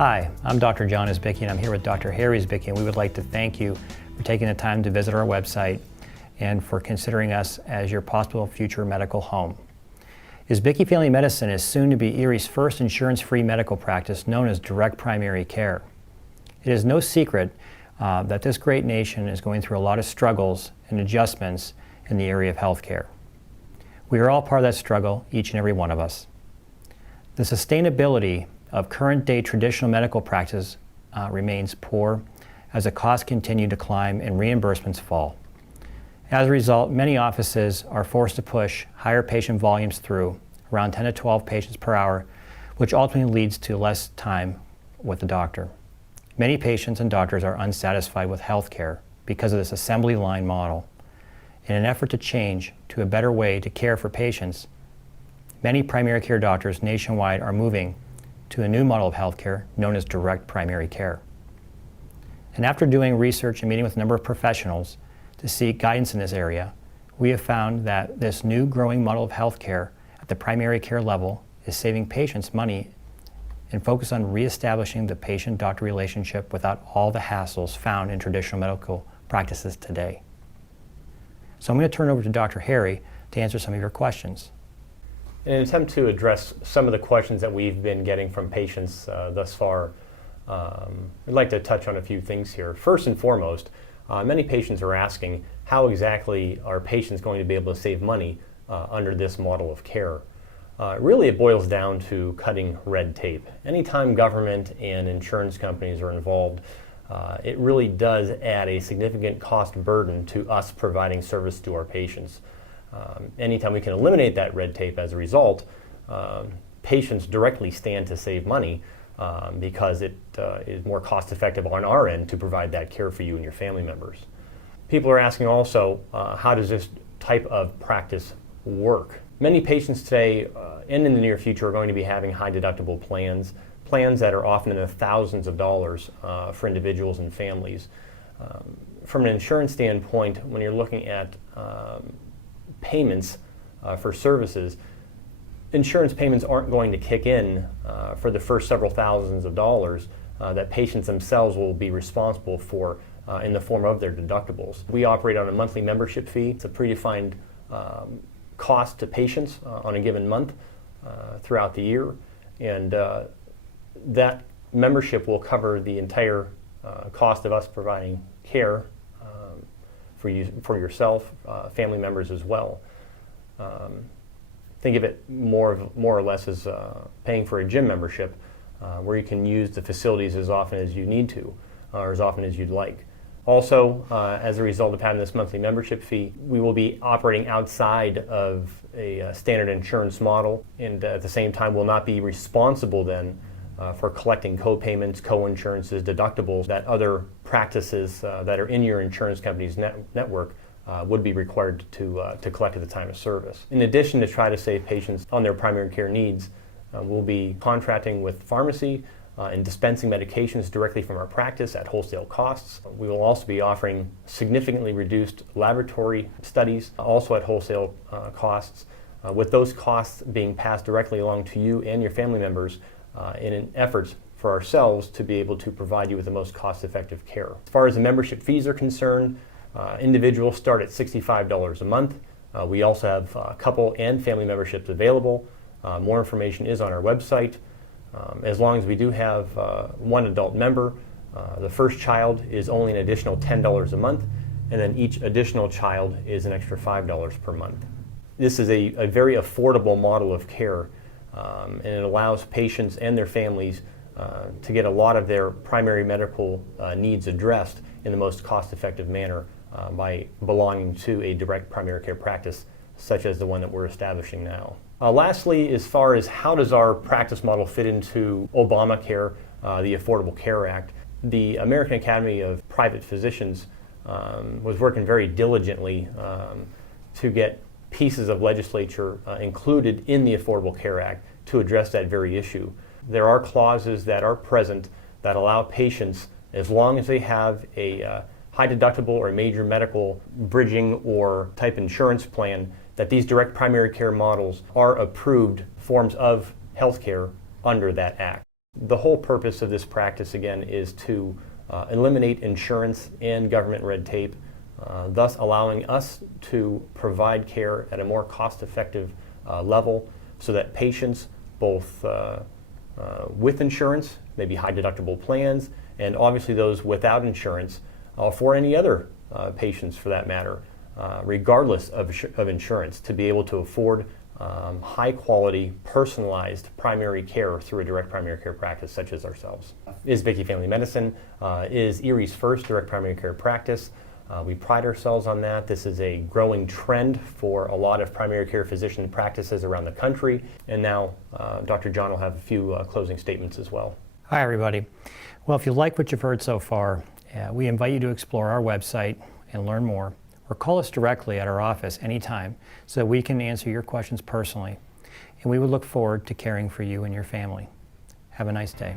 Hi, I'm Dr. John Isbicki and I'm here with Dr. Harry Isbicki, and we would like to thank you for taking the time to visit our website and for considering us as your possible future medical home. Isbicki Family Medicine is soon to be Erie's first insurance-free medical practice known as direct primary care. It is no secret that this great nation is going through a lot of struggles and adjustments in the area of healthcare. We are all part of that struggle, each and every one of us. The sustainability of current-day traditional medical practice remains poor as the costs continue to climb and reimbursements fall. As a result, many offices are forced to push higher patient volumes through, around 10 to 12 patients per hour, which ultimately leads to less time with the doctor. Many patients and doctors are unsatisfied with health care because of this assembly line model. In an effort to change to a better way to care for patients, many primary care doctors nationwide are moving to a new model of healthcare known as direct primary care. And after doing research and meeting with a number of professionals to seek guidance in this area, we have found that this new growing model of healthcare at the primary care level is saving patients money and focus on reestablishing the patient-doctor relationship without all the hassles found in traditional medical practices today. So I'm going to turn it over to Dr. Harry to answer some of your questions. In an attempt to address some of the questions that we've been getting from patients thus far, I'd like to touch on a few things here. First and foremost, many patients are asking how exactly are patients going to be able to save money under this model of care. Really, it boils down to cutting red tape. Anytime government and insurance companies are involved, it really does add a significant cost burden to us providing service to our patients. Anytime we can eliminate that red tape as a result, patients directly stand to save money because it is more cost effective on our end to provide that care for you and your family members. People are asking also, how does this type of practice work? Many patients today and in the near future are going to be having high deductible plans that are often in the thousands of dollars for individuals and families. From an insurance standpoint, when you're looking at payments for services, insurance payments aren't going to kick in for the first several thousands of dollars that patients themselves will be responsible for in the form of their deductibles. We operate on a monthly membership fee. It's a predefined cost to patients on a given month throughout the year, and that membership will cover the entire cost of us providing care for yourself, family members as well. Think of it more or less as paying for a gym membership where you can use the facilities as often as you need to or as often as you'd like. Also, as a result of having this monthly membership fee, we will be operating outside of a standard insurance model, and at the same time will not be responsible then for collecting co-payments, co-insurances, deductibles that other practices that are in your insurance company's network would be required to collect at the time of service. In addition, to try to save patients on their primary care needs, we'll be contracting with pharmacy and dispensing medications directly from our practice at wholesale costs. We will also be offering significantly reduced laboratory studies, also at wholesale costs, with those costs being passed directly along to you and your family members in an effort for ourselves to be able to provide you with the most cost-effective care. As far as the membership fees are concerned, individuals start at $65 a month. We also have couple and family memberships available. More information is on our website. As long as we do have one adult member, the first child is only an additional $10 a month, and then each additional child is an extra $5 per month. This is a very affordable model of care, and it allows patients and their families to get a lot of their primary medical needs addressed in the most cost-effective manner by belonging to a direct primary care practice such as the one that we're establishing now. Lastly, as far as how does our practice model fit into Obamacare, the Affordable Care Act, the American Academy of Private Physicians was working very diligently to get pieces of legislature included in the Affordable Care Act to address that very issue. There are clauses that are present that allow patients, as long as they have a high deductible or major medical bridging or type insurance plan, that these direct primary care models are approved forms of health care under that act. The whole purpose of this practice, again, is to eliminate insurance and government red tape, thus allowing us to provide care at a more cost-effective level so that patients, both with insurance, maybe high deductible plans, and obviously those without insurance, for any other patients for that matter, regardless of insurance, to be able to afford high quality, personalized primary care through a direct primary care practice such as ourselves. Is Bickey Family Medicine is Erie's first direct primary care practice. We pride ourselves on that. This is a growing trend for a lot of primary care physician practices around the country. And now Dr. John will have a few closing statements as well. Hi, everybody. Well, if you like what you've heard so far, we invite you to explore our website and learn more, or call us directly at our office anytime so that we can answer your questions personally. And we would look forward to caring for you and your family. Have a nice day.